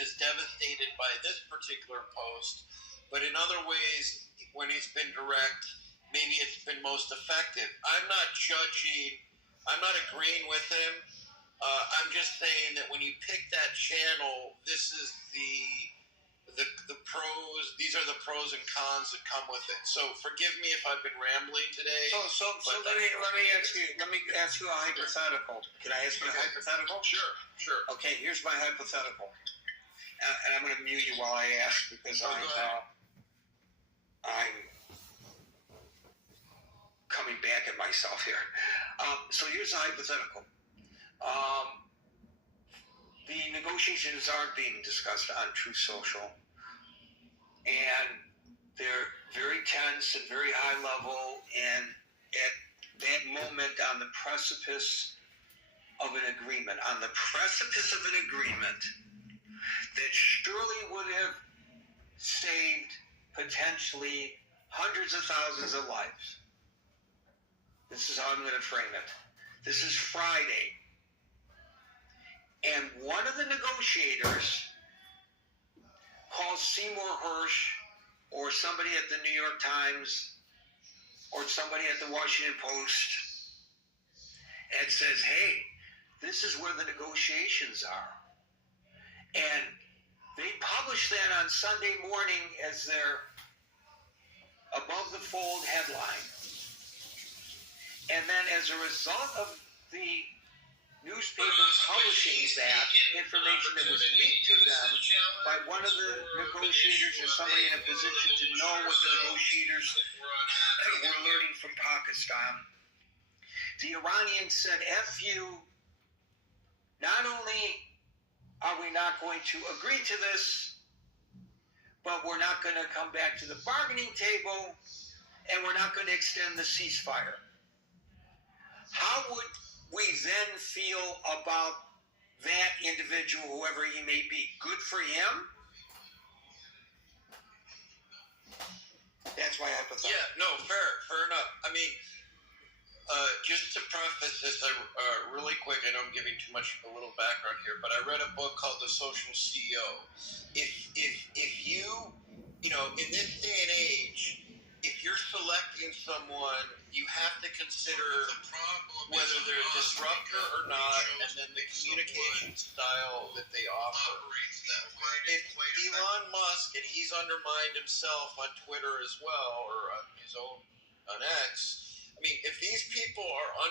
as devastated by this particular post, but in other ways, when he's been direct, maybe it's been most effective. I'm not judging. I'm not agreeing with him. I'm just saying that when you pick that channel, this is the pros. These are the pros and cons that come with it. So forgive me if I've been rambling today. So let me ask you a hypothetical. Can I ask you a hypothetical? Sure. Okay, here's my hypothetical, and I'm going to mute you while I ask because I'm coming back at myself here. So here's a hypothetical. The negotiations aren't being discussed on Truth Social, and they're very tense and very high level, and at that moment on the precipice of an agreement, that surely would have saved potentially hundreds of thousands of lives. This is how I'm going to frame it. This is Friday. And one of the negotiators calls Seymour Hersh or somebody at the New York Times or somebody at the Washington Post and says, hey, this is where the negotiations are. And they publish that on Sunday morning as their above-the-fold headline. And then as a result of the newspaper publishing that information that was leaked to them by one of the negotiators or somebody in a position to know what the negotiators were learning from Pakistan, the Iranians said, F you, not only are we not going to agree to this, but we're not going to come back to the bargaining table, and we're not going to extend the ceasefire. How would we then feel about that individual, whoever he may be? Good for him? That's my hypothetical. Yeah, no, fair enough. I mean, just to preface this really quick, I know I'm giving too much, a little background here, but I read a book called The Social CEO. If you in this day and age, if you're selecting someone, you have to consider whether they're a disruptor or not, and then the communication style that they offer. If Elon Musk, and he's undermined himself on Twitter as well, or on his own, on X, I mean, if these people are